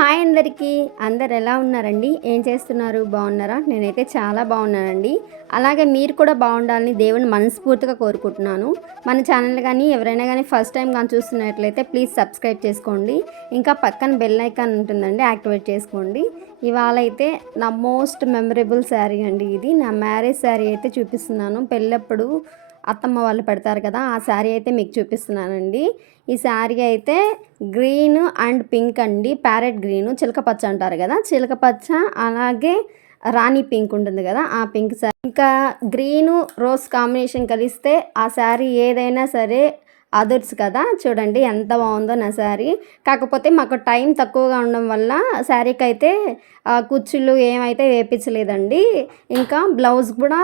Hi అందరికీ. అందరు ఎలా ఉన్నారండి? ఏం చేస్తున్నారు? బాగున్నారా? నేనైతే చాలా బాగున్నానండి. అలాగే మీరు కూడా బాగుండాలని దేవుని మనస్ఫూర్తిగా కోరుకుంటున్నాను. మన ఛానల్ కానీ ఎవరైనా కానీ ఫస్ట్ టైం కానీ చూస్తున్నట్లయితే ప్లీజ్ సబ్స్క్రైబ్ చేసుకోండి. ఇంకా పక్కన బెల్ ఐకాన్ ఉంటుందండి, యాక్టివేట్ చేసుకోండి. ఇవాళ అయితే నా మోస్ట్ మెమరబుల్ శారీ అండి. ఇది నా మ్యారేజ్ శారీ అయితే చూపిస్తున్నాను. పెళ్ళప్పుడు అత్తమ్మ వాళ్ళు పెడతారు కదా, ఆ శారీ అయితే మీకు చూపిస్తున్నానండి. ఈ శారీ అయితే గ్రీన్ అండ్ పింక్ అండి, ప్యారెట్ గ్రీను, చిలక పచ్చ అంటారు కదా, చిలక పచ్చ అలాగే రాణి పింక్ ఉంటుంది కదా, ఆ పింక్ శారీ ఇంకా గ్రీను రోజ్ కాంబినేషన్ కలిస్తే ఆ శారీ ఏదైనా సరే అదర్స్ కదా. చూడండి ఎంత బాగుందో నా శారీ. కాకపోతే మాకు టైం తక్కువగా ఉండడం వల్ల శారీకి అయితే కుచ్చుళ్ళు ఏమైతే వేయించలేదండి. ఇంకా బ్లౌజ్ కూడా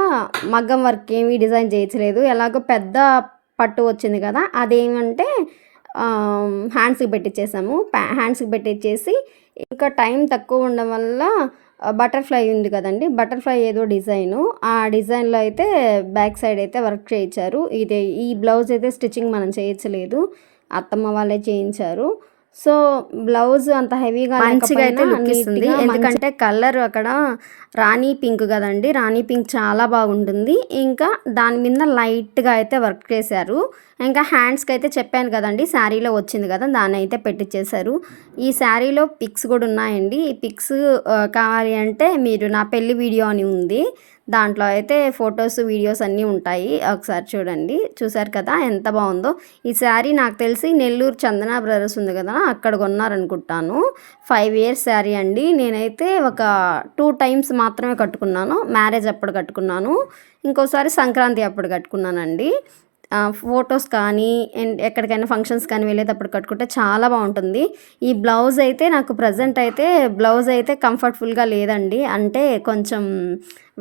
మగ్గం వర్క్ ఏమీ డిజైన్ చేయించలేదు. ఎలాగో పెద్ద పట్టు వచ్చింది కదా, అదేమంటే హ్యాండ్స్కి పెట్టించేసాము. హ్యాండ్స్కి పెట్టించేసి ఇంకా టైం తక్కువ ఉండడం వల్ల బటర్ఫ్లై ఉంది కదండి, బటర్ఫ్లై ఏదో డిజైను, ఆ డిజైన్లో అయితే బ్యాక్ సైడ్ అయితే వర్క్ చేయించారు. ఈ బ్లౌజ్ అయితే స్టిచ్చింగ్ మనం చేయించలేదు, అత్తమ్మ వాళ్ళే చేయించారు. సో బ్లౌజ్ అంత హెవీగా మంచిగా అయితే లుక్ ఇస్తుంది, ఎందుకంటే కలర్ అక్కడ రాణి పింక్ కదండి, రాణి పింక్ చాలా బాగుంటుంది. ఇంకా దాని మీద లైట్గా అయితే వర్క్ చేశారు. ఇంకా హ్యాండ్స్కి అయితే చెప్పాను కదండి, శారీలో వచ్చింది కదా, దాన్ని అయితే పెట్టించేశారు. ఈ శారీలో పిక్స్ కూడా ఉన్నాయండి. ఈ పిక్స్ కావాలి అంటే మీరు నా పెళ్లి వీడియో అని ఉంది, దాంట్లో అయితే ఫొటోస్ వీడియోస్ అన్నీ ఉంటాయి, ఒకసారి చూడండి. చూసారు కదా ఎంత బాగుందో. ఈ శారీ నాకు తెలిసి నెల్లూరు చందన బ్రదర్స్ ఉంది కదా, అక్కడ కొన్నారనుకుంటాను. 5 years శారీ అండి. నేనైతే ఒక 2 times మాత్రమే కట్టుకున్నాను. మ్యారేజ్ అప్పుడు కట్టుకున్నాను, ఇంకోసారి సంక్రాంతి అప్పుడు కట్టుకున్నానండి. ఫొటోస్ కానీ ఎక్కడికైనా ఫంక్షన్స్ కానీ వెళ్ళేటప్పుడు కట్టుకుంటే చాలా బాగుంటుంది. ఈ బ్లౌజ్ అయితే నాకు ప్రజెంట్ అయితే బ్లౌజ్ అయితే కంఫర్టబుల్గా లేదండి, అంటే కొంచెం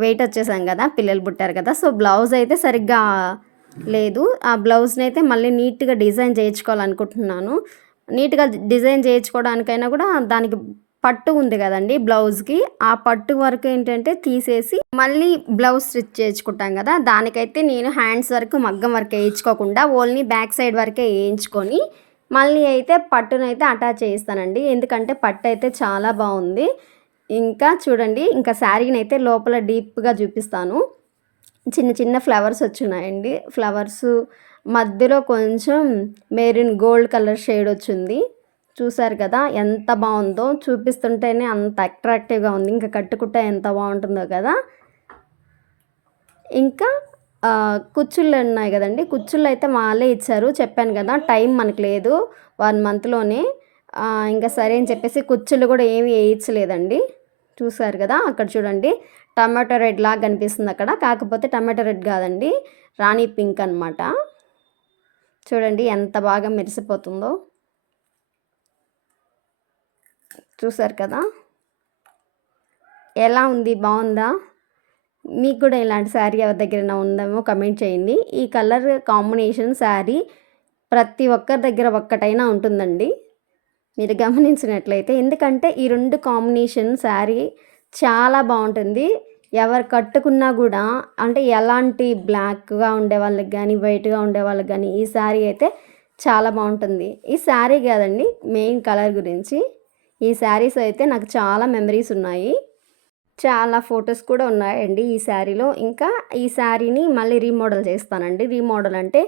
వెయిట్ వచ్చేసాం కదా, పిల్లలు పుట్టారు కదా, సో బ్లౌజ్ అయితే సరిగ్గా లేదు. ఆ బ్లౌజ్ని అయితే మళ్ళీ నీట్గా డిజైన్ చేయించుకోవాలనుకుంటున్నాను. నీట్గా డిజైన్ చేయించుకోవడానికైనా కూడా దానికి పట్టు ఉంది కదండి బ్లౌజ్కి, ఆ పట్టు వరకు ఏంటంటే తీసేసి మళ్ళీ బ్లౌజ్ స్టిచ్ చేయించుకుంటాం కదా, దానికైతే నేను హ్యాండ్స్ వరకు మగ్గం వరకు వేయించుకోకుండా ఓన్లీ బ్యాక్ సైడ్ వరకే వేయించుకొని మళ్ళీ అయితే పట్టునైతే అటాచ్ చేయిస్తానండి, ఎందుకంటే పట్టు అయితే చాలా బాగుంది. ఇంకా చూడండి, ఇంకా శారీని అయితే లోపల డీప్గా చూపిస్తాను. చిన్న చిన్న ఫ్లవర్స్ వచ్చినాయండి, ఫ్లవర్స్ మధ్యలో కొంచెం మెరూన్ గోల్డ్ కలర్ షేడ్ వచ్చింది. చూసారు కదా ఎంత బాగుందో, చూపిస్తుంటేనే అంత అట్రాక్టివ్గా ఉంది, ఇంకా కట్టుకుంటే ఎంత బాగుంటుందో కదా. ఇంకా కుచ్చుళ్ళు ఉన్నాయి కదండి, కుచ్చుళ్ళు అయితే వాళ్ళే ఇచ్చారు. చెప్పాను కదా టైం మనకు లేదు, 1 monthలోనే. ఇంకా సరే అని చెప్పేసి కుచ్చుళ్ళు కూడా ఏమీ వేయించలేదండి. చూసారు కదా అక్కడ చూడండి, టమాటో రెడ్ లాగా కనిపిస్తుంది అక్కడ, కాకపోతే టమాటో రెడ్ కాదండి, రాణి పింక్ అనమాట. చూడండి ఎంత బాగా మెరిసిపోతుందో. చూసారు కదా ఎలా ఉంది, బాగుందా? మీకు కూడా ఇలాంటి శారీ ఎవరి దగ్గర ఉందేమో కమెంట్ చేయండి. ఈ కలర్ కాంబినేషన్ శారీ ప్రతి ఒక్కరి దగ్గర ఒక్కటైనా ఉంటుందండి, మీరు గమనించినట్లయితే. ఎందుకంటే ఈ 2 కాంబినేషన్ శారీ చాలా బాగుంటుంది. ఎవరు కట్టుకున్నా కూడా, అంటే ఎలాంటి బ్లాక్గా ఉండే వాళ్ళకి కానీ వైట్గా ఉండే వాళ్ళకి కానీ ఈ శారీ అయితే చాలా బాగుంటుంది. ఈ శారీ కాదండి, మెయిన్ కలర్ గురించి. ఈ శారీస్ అయితే నాకు చాలా మెమరీస్ ఉన్నాయి, చాలా ఫొటోస్ కూడా ఉన్నాయండి ఈ శారీలో. ఇంకా ఈ శారీని మళ్ళీ రీమోడల్ చేస్తానండి. రీమోడల్ అంటే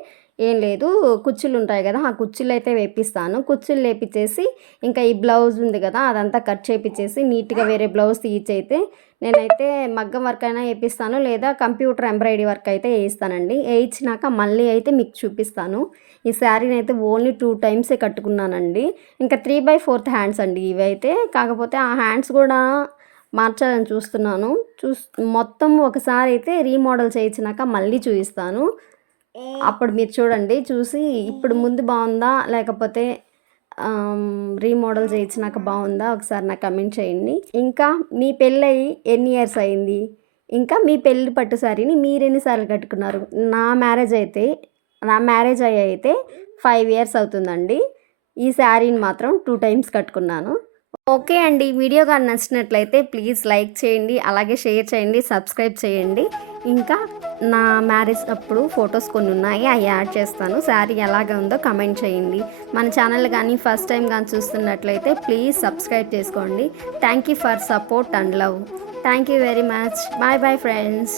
ఏం లేదు, కుచ్చులు ఉంటాయి కదా, ఆ కుచ్చులు అయితే వేపిస్తాను. కుచ్చులు వేపించేసి ఇంకా ఈ బ్లౌజ్ ఉంది కదా, అదంతా కట్ చేయించేసి నీట్గా వేరే బ్లౌజ్ తీయిచ్చైతే నేనైతే మగ్గం వర్క్ అయినా వేపిస్తాను, లేదా కంప్యూటర్ ఎంబ్రాయిడరీ వర్క్ అయితే వేయిస్తానండి. వేయించినాక మళ్ళీ అయితే మీకు చూపిస్తాను. ఈ శారీని అయితే ఓన్లీ 2 times కట్టుకున్నానండి. ఇంకా 3/4 హ్యాండ్స్ అండి ఇవైతే. కాకపోతే ఆ హ్యాండ్స్ కూడా మార్చాలని చూస్తున్నాను. మొత్తం ఒకసారి అయితే రీమోడల్ చేయించినాక మళ్ళీ చూపిస్తాను, అప్పుడు మీరు చూడండి. చూసి ఇప్పుడు ముందు బాగుందా లేకపోతే రీమోడల్ చేయించినాక బాగుందా ఒకసారి నాకు కమెంట్ చేయండి. ఇంకా మీ పెళ్ళయి ఎన్ని ఇయర్స్ అయింది, ఇంకా మీ పెళ్ళి పట్టు శారీని మీరు ఎన్నిసార్లు కట్టుకున్నారు? నా మ్యారేజ్ అయ్యి అయితే 5 years అవుతుందండి. ఈ శారీని మాత్రం 2 times కట్టుకున్నాను. ఓకే అండి, వీడియో కానీ నచ్చినట్లయితే ప్లీజ్ లైక్ చేయండి, అలాగే షేర్ చేయండి, సబ్స్క్రైబ్ చేయండి. ఇంకా నా మ్యారేజ్ అప్పుడు ఫొటోస్ కొన్ని ఉన్నాయి, అవి యాడ్ చేస్తాను. శారీ ఎలాగ ఉందో కమెంట్ చేయండి. మన ఛానల్ కానీ ఫస్ట్ టైం కానీ చూస్తున్నట్లయితే ప్లీజ్ సబ్స్క్రైబ్ చేసుకోండి. Thank you for support and love. Thank you very much. Bye bye friends.